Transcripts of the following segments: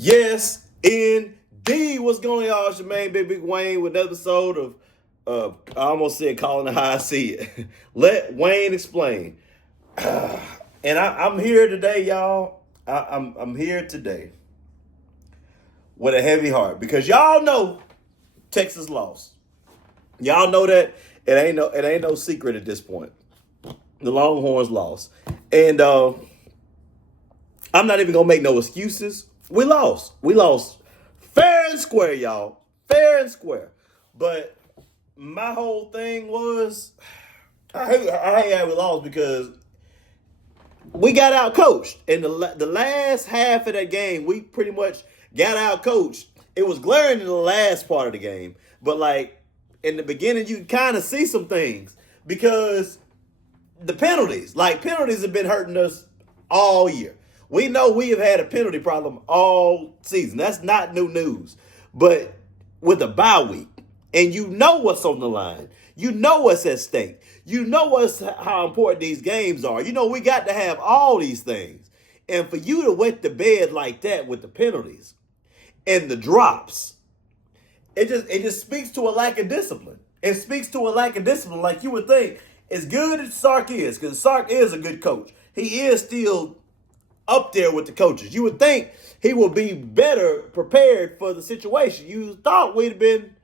Yes, indeed. What's going on, y'all? It's your main Big Wayne with another episode of I almost said calling it how I see it. Let Wayne explain. And I'm here today, y'all. I'm here today with a heavy heart because y'all know Texas lost. Y'all know that it ain't no secret at this point. The Longhorns lost, and I'm not even gonna make no excuses. We lost. We lost fair and square, y'all. Fair and square. But my whole thing was I hate how we lost because we got out coached. In the last half of that game, we pretty much got out coached. It was glaring in the last part of the game, but like in the beginning, you kind of see some things because the penalties have been hurting us all year. We know we have had a penalty problem all season. That's not new news. But with a bye week, and you know what's on the line, you know what's at stake, you know how important these games are. You know we got to have all these things, and for you to wet the bed like that with the penalties and the drops, it just speaks to a lack of discipline. It speaks to a lack of discipline. Like you would think, as good as Sark is, because Sark is a good coach, he is still up there with the coaches. You would think he would be better prepared for the situation. You thought we'd have been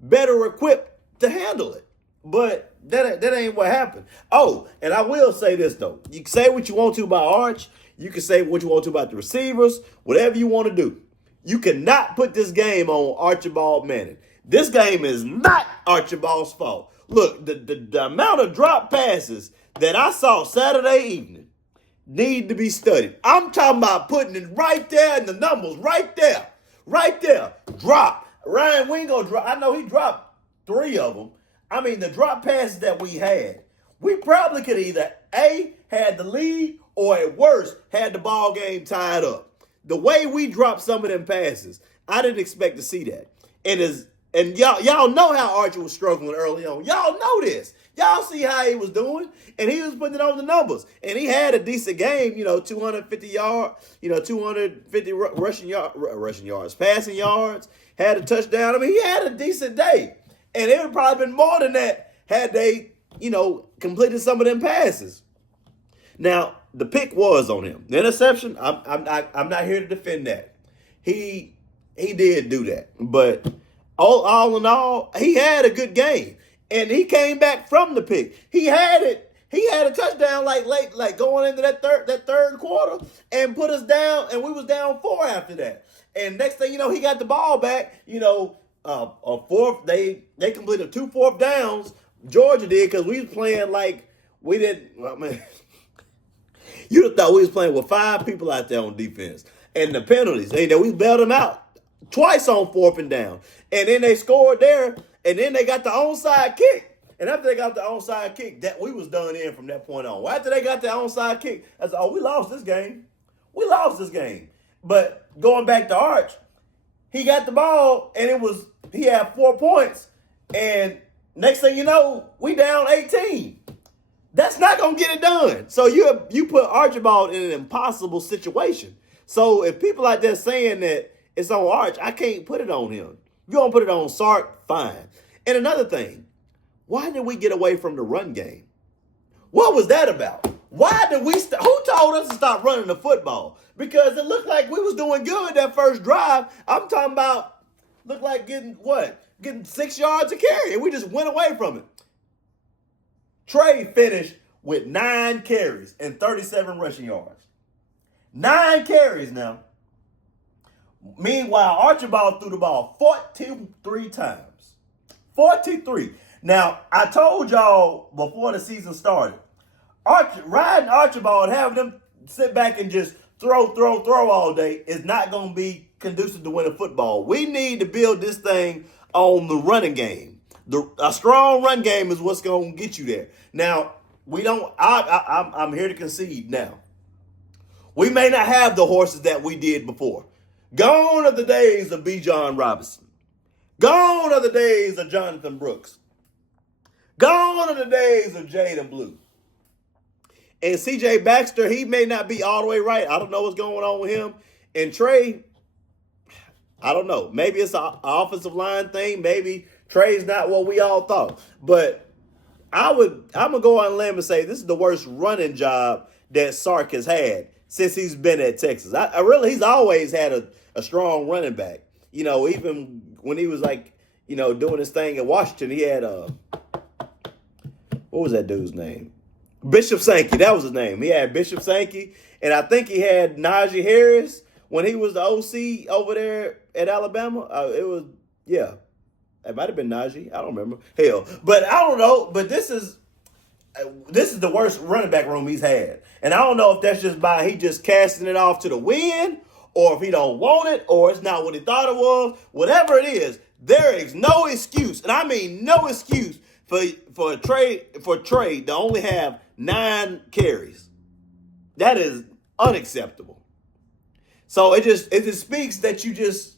better equipped to handle it. But that ain't what happened. Oh, and I will say this, though. You can say what you want to about Arch. You can say what you want to about the receivers. Whatever you want to do. You cannot put this game on Archibald Manning. This game is not Archibald's fault. Look, the amount of drop passes that I saw Saturday evening need to be studied. I'm talking about putting it right there in the numbers, right there. Right there. Drop. Ryan, we ain't gonna drop. I know he dropped 3 of them. I mean, the drop passes that we had, we probably could either A, had the lead, or at worst, had the ball game tied up. The way we dropped some of them passes, I didn't expect to see that. And y'all know how Archer was struggling early on. Y'all know this. Y'all see how he was doing, and he was putting it on the numbers. And he had a decent game, 250 yards, 250 rushing yards, passing yards, had a touchdown. I mean, he had a decent day. And it would probably been more than that had they, completed some of them passes. Now, the pick was on him. The interception, I'm not here to defend that. He did do that. But all in all, he had a good game. And he came back from the pick. He had it. He had a touchdown like going into that third quarter and put us down, and we was down 4 after that. And next thing you know, he got the ball back. A fourth. They completed 2 fourth downs. Georgia did because we was playing like we didn't. Well, man, you'd have thought we was playing with 5 people out there on defense. And the penalties, we bailed them out twice on 4th and down. And then they scored there, and then they got the onside kick. And after they got the onside kick, that we was done in from that point on. After they got the onside kick, I said, we lost this game. We lost this game. But going back to Arch, he got the ball, and he had 4 points. And next thing you know, we down 18. That's not going to get it done. So you put Archibald in an impossible situation. So if people out there saying that it's on Arch, I can't put it on him. If you don't put it on Sark, fine. And another thing, why did we get away from the run game? What was that about? Why did we who told us to stop running the football? Because it looked like we was doing good that first drive. I'm talking about looked like getting 6 yards a carry, and we just went away from it. Trey finished with 9 carries and 37 rushing yards. 9 carries now. Meanwhile, Archibald threw the ball 43 times. 43. Now, I told y'all before the season started, riding Archibald, having them sit back and just throw all day is not going to be conducive to winning football. We need to build this thing on the running game. A strong run game is what's going to get you there. Now, I'm here to concede now. We may not have the horses that we did before. Gone are the days of Bijan Robinson. Gone are the days of Jonathan Brooks. Gone are the days of Jaden Blue. And C.J. Baxter, he may not be all the way right. I don't know what's going on with him. And Trey, I don't know. Maybe it's an offensive line thing. Maybe Trey's not what we all thought. But I'm gonna go on a limb and say this is the worst running job that Sark has had since he's been at Texas. He's always had a strong running back. Even when he was doing his thing in Washington, he had what was that dude's name? Bishop Sankey. That was his name. He had Bishop Sankey, and I think he had Najee Harris when he was the OC over there at Alabama. It might have been Najee. I don't remember. Hell, but I don't know. But this is the worst running back room he's had, and I don't know if that's just by he just casting it off to the wind, or if he don't want it, or it's not what he thought it was. Whatever it is, there is no excuse, and I mean no excuse for Trey to only have 9 carries. That is unacceptable. So it just speaks that you just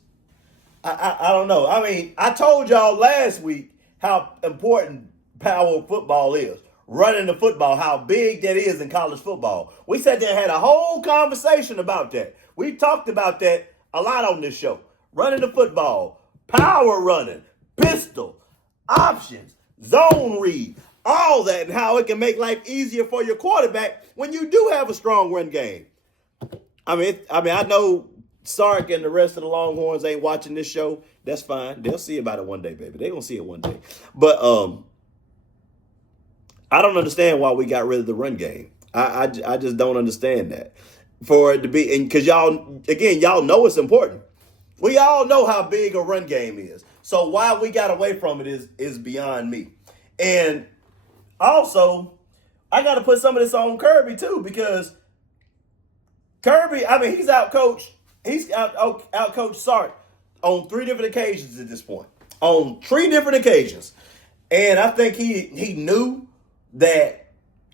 I don't know. I mean, I told y'all last week how important power football is. Running the football, how big that is in college football. We sat there and had a whole conversation about that. We talked about that a lot on this show. Running the football, power running, pistol, options, zone read, all that, and how it can make life easier for your quarterback when you do have a strong run game. I know Sark and the rest of the Longhorns ain't watching this show. That's fine. They'll see about it one day, baby. They're going to see it one day. But I don't understand why we got rid of the run game. I just don't understand that. For it to be, and because y'all know it's important. We all know how big a run game is. So why we got away from it is beyond me. And also, I got to put some of this on Kirby too, because Kirby, he's outcoached. He's outcoached Sark on 3 different occasions at this point. On 3 different occasions. And I think he knew that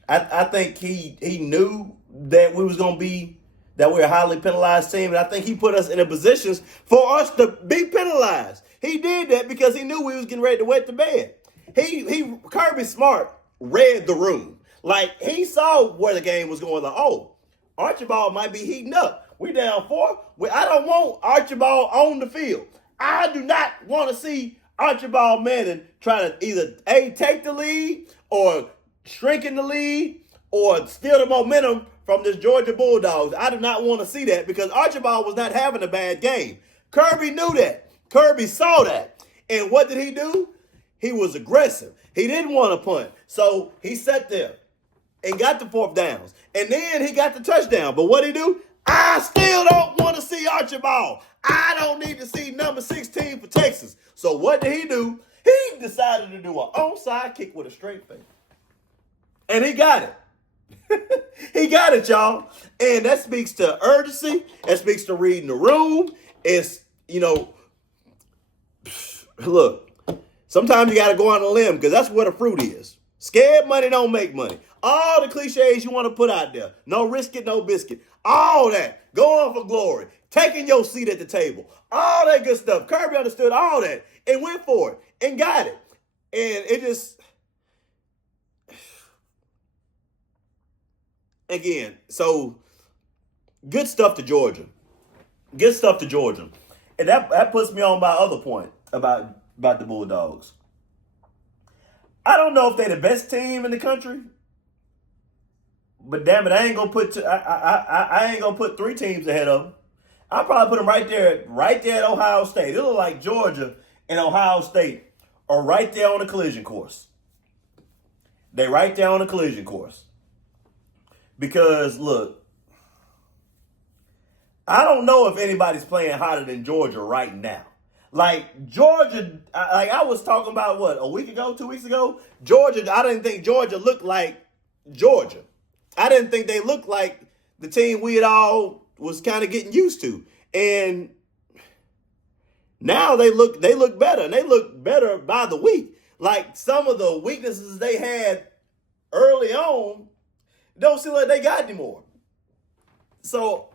I think he knew that we was gonna be that we're a highly penalized team, and I think he put us in a positions for us to be penalized. He did that because he knew we was getting ready to wet the bed. Kirby Smart read the room. Like, he saw where the game was going. Like, oh, Archibald might be heating up. We down 4. I don't want Archibald on the field. I do not want to see Archibald Manning trying to either take the lead or shrinking the lead or steal the momentum from this Georgia Bulldogs. I do not want to see that because Archibald was not having a bad game. Kirby knew that. Kirby saw that. And what did he do? He was aggressive. He didn't want to punt. So he sat there and got the 4th downs. And then he got the touchdown. But what did he do? I still don't want to see Archibald. I don't need to see number 16 for Texas. So what did he do? He decided to do an onside kick with a straight face. And he got it. He got it, y'all. And that speaks to urgency. That speaks to reading the room. It's, look, sometimes you got to go on a limb because that's where the fruit is. Scared money don't make money. All the cliches you want to put out there. No risk it, no biscuit. All that. Going for glory. Taking your seat at the table. All that good stuff. Kirby understood all that and went for it and got it. And it just... Again, so good stuff to Georgia. Good stuff to Georgia. And that puts me on my other point about the Bulldogs. I don't know if they're the best team in the country, but damn it, I ain't gonna put 3 teams ahead of them. I'll probably put them right there at Ohio State. It look like Georgia and Ohio State are right there on the collision course. They're right there on the collision course. Because, look, I don't know if anybody's playing hotter than Georgia right now. Like, Georgia, I was talking about, a week ago, 2 weeks ago? Georgia, I didn't think Georgia looked like Georgia. I didn't think they looked like the team we had all was kind of getting used to. And now they look better. And they look better by the week. Like, some of the weaknesses they had early on don't seem like they got anymore. So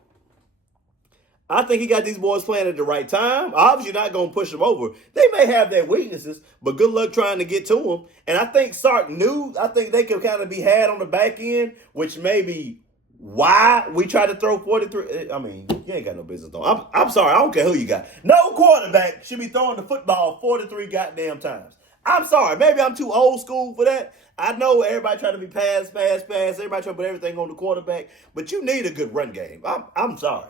I think he got these boys playing at the right time. Obviously not going to push them over. They may have their weaknesses, but good luck trying to get to them. And I think Sark knew, I think they could kind of be had on the back end, which maybe why we try to throw 43. I mean, you ain't got no business throwing. I'm sorry. I don't care who you got. No quarterback should be throwing the football 43 goddamn times. I'm sorry. Maybe I'm too old school for that. I know everybody trying to be pass. Everybody trying to put everything on the quarterback. But you need a good run game. I'm sorry.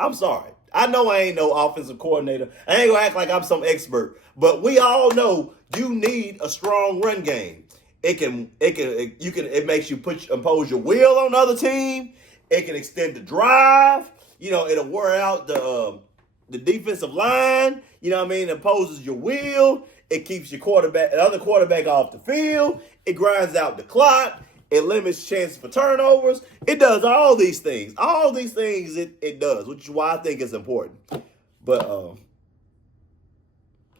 I'm sorry. I know I ain't no offensive coordinator. I ain't gonna act like I'm some expert. But we all know you need a strong run game. It makes you impose your will on the other team. It can extend the drive. It'll wear out the defensive line. You know what I mean? It imposes your will. It keeps the other quarterback off the field. It grinds out the clock. It limits chances for turnovers. It does all these things. All these things it does, which is why I think it's important. But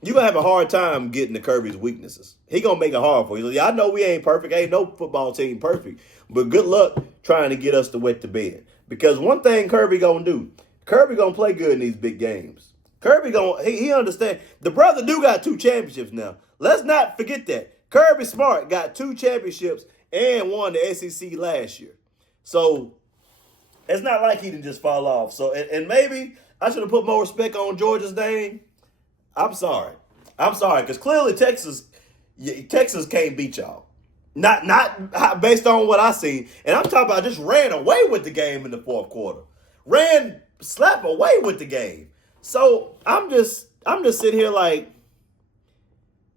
you're going to have a hard time getting to Kirby's weaknesses. He going to make it hard for you. I know we ain't perfect. Ain't no football team perfect. But good luck trying to get us to wet the bed. Because one thing Kirby going to do, Kirby going to play good in these big games. Kirby he understand. The brother do got 2 championships now. Let's not forget that. Kirby Smart got 2 championships and won the SEC last year. So it's not like he didn't just fall off. So and maybe I should have put more respect on Georgia's name. I'm sorry, because clearly Texas can't beat y'all. Not based on what I seen. And I'm talking about just ran away with the game in the fourth quarter. Slap away with the game. So I'm just sitting here like,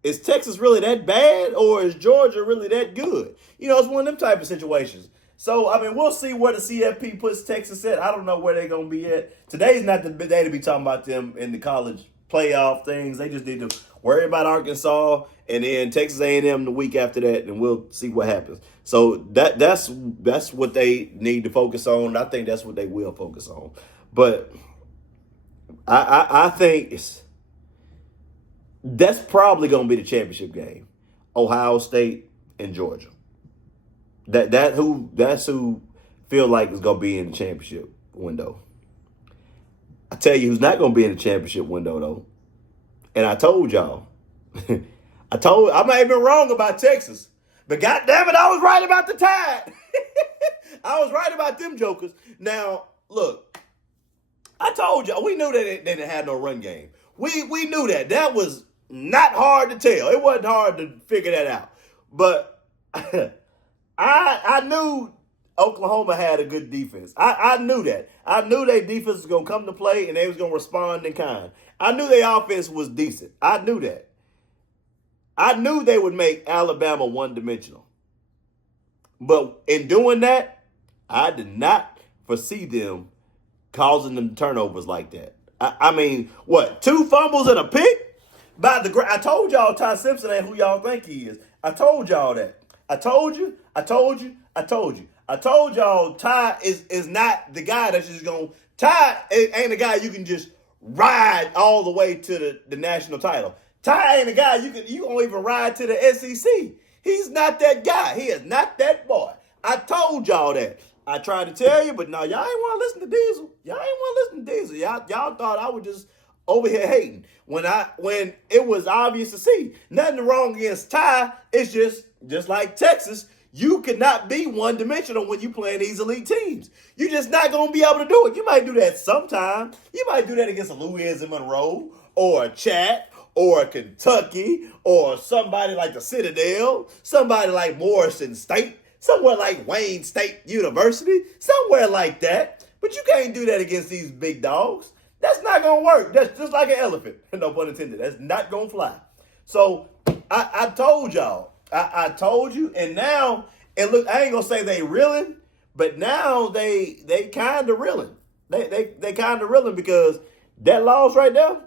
is Texas really that bad or is Georgia really that good? It's one of them type of situations. So, I mean, we'll see where the CFP puts Texas at. I don't know where they're going to be at. Today's not the day to be talking about them in the college playoff things. They just need to worry about Arkansas and then Texas A&M the week after that, and we'll see what happens. So that's what they need to focus on. I think that's what they will focus on. But I think that's probably going to be the championship game. Ohio State and Georgia. That's who feel like is going to be in the championship window. I tell you who's not going to be in the championship window, though. And I told y'all. I might have been wrong about Texas. But goddamn it, I was right about the Tide. I was right about them jokers. Now, look. I told y'all, we knew that they didn't have no run game. We knew that. That was not hard to tell. It wasn't hard to figure that out. But I knew Oklahoma had a good defense. I knew that. I knew their defense was going to come to play and they was going to respond in kind. I knew their offense was decent. I knew that. I knew they would make Alabama one-dimensional. But in doing that, I did not foresee them causing them turnovers like that. I mean, what? 2 fumbles and a pick? I told y'all Ty Simpson ain't who y'all think he is. I told y'all that. I told you. I told y'all Ty is not the guy that's just going to... Ty ain't the guy you can just ride all the way to the national title. Ty ain't a guy you don't even ride to the SEC. He's not that guy. He is not that boy. I told y'all that. I tried to tell you, but no, y'all ain't want to listen to Diesel. Y'all thought I was just over here hating when it was obvious to see. Nothing wrong against Ty. It's just like Texas. You cannot be one-dimensional when you playing these elite teams. You're just not going to be able to do it. You might do that sometime. You might do that against a Louisiana Monroe or a Chat or a Kentucky or somebody like the Citadel, somebody like Morrison State, somewhere like Wayne State University, somewhere like that. But you can't do that against these big dogs. That's not going to work. That's just like an elephant. No pun intended. That's not going to fly. So I told y'all. I told you. And now, I ain't going to say they reeling, but now they kind of reeling. They kind of reeling because that loss right there,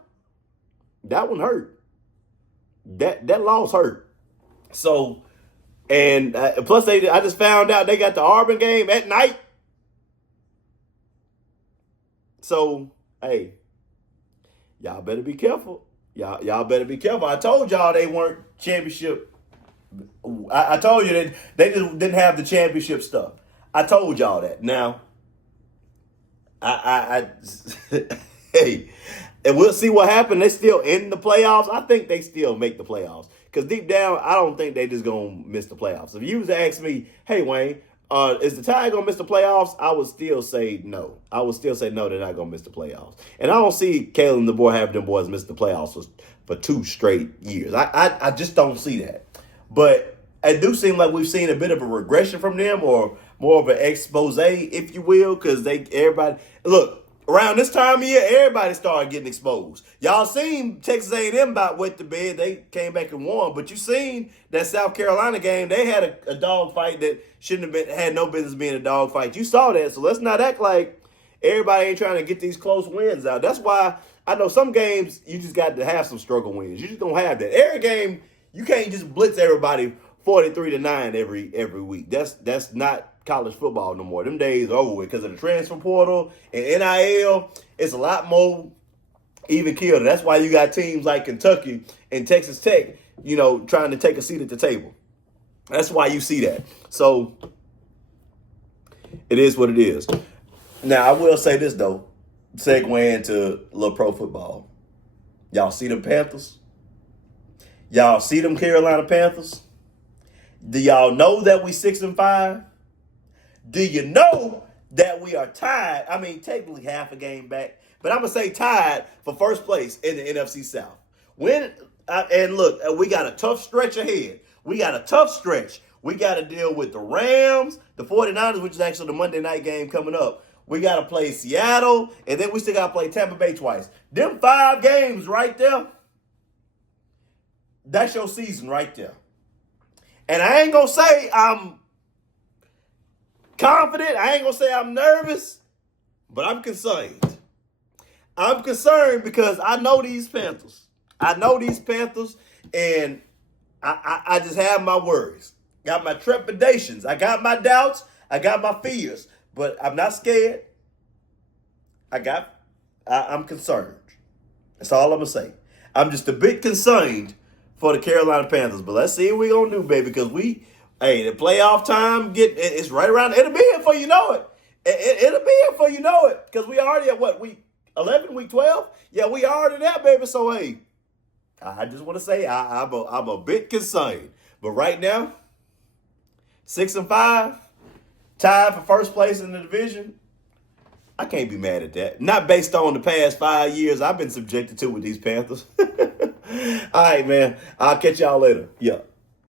that one hurt. That loss hurt. So, and plus I just found out they got the Auburn game at night. So, hey, y'all better be careful. Y'all better be careful. I told y'all they weren't championship. I told you that they just didn't have the championship stuff. I told y'all that. Now, hey, and we'll see what happens. They still in the playoffs. I think they still make the playoffs. Because deep down, I don't think they just going to miss the playoffs. If you was to ask me, hey, Wayne, Is the Tide gonna miss the playoffs? I would still say no. I would still say no. They're not gonna miss the playoffs, and I don't see Caleb and the boy having them boys miss the playoffs for 2 straight years. I just don't see that. But it do seem like we've seen a bit of a regression from them, or more of an expose, if you will, because everybody look. Around this time of year, everybody started getting exposed. Y'all seen Texas A&M about wet to bed. They came back and won. But you seen that South Carolina game. They had a dog fight that shouldn't have had no business being a dog fight. You saw that. So let's not act like everybody ain't trying to get these close wins out. That's why I know some games you just got to have some struggle wins. You just don't have that. Every game, you can't just blitz everybody 43-9 every week. That's not college football no more. Them days are over with because of the transfer portal and NIL. It's a lot more even killed. That's why you got teams like Kentucky and Texas Tech, trying to take a seat at the table. That's why you see that. So it is what it is. Now, I will say this, though, segue into a little pro football. Y'all see the Panthers? Y'all see them Carolina Panthers? Do y'all know that we 6-5? Do you know that we are tied? I mean, technically half a game back, but I'm going to say tied for first place in the NFC South. And look, we got a tough stretch ahead. We got a tough stretch. We got to deal with the Rams, the 49ers, which is actually the Monday night game coming up. We got to play Seattle, and then we still got to play Tampa Bay twice. Them 5 games right there, that's your season right there. And I ain't going to say I'm confident. I ain't going to say I'm nervous, but I'm concerned. I'm concerned because I know these Panthers. And I just have my worries. Got my trepidations. I got my doubts. I got my fears. But I'm not scared. I'm concerned. That's all I'm going to say. I'm just a bit concerned for the Carolina Panthers. But let's see what we're going to do, baby, because the playoff time, it's right around. It'll be here before you know it. It'll be here before you know it. Because we already at week 11, week 12? Yeah, we already there, baby. So, hey, I just want to say I'm a bit concerned. But right now, 6-5, tied for first place in the division. I can't be mad at that. Not based on the past 5 years I've been subjected to with these Panthers. All right, man. I'll catch y'all later. Yeah.